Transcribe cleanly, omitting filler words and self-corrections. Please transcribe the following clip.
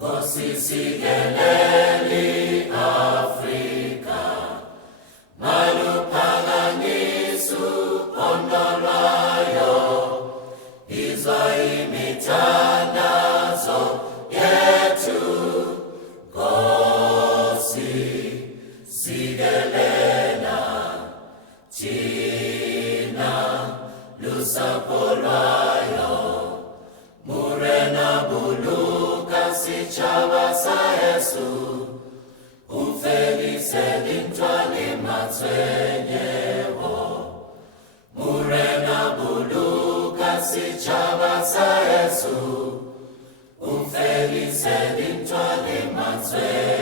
Ngosikeleli Afrika maluphanganisu ondolwayo izwa imithandazo yethu Nkosi sikelela thina lusapho lwayo murena buluka sichaba sa Yesu umfekise lintwali matwenyewo murena buluka sichaba sa Yesu umfekise lintwali matwenyewo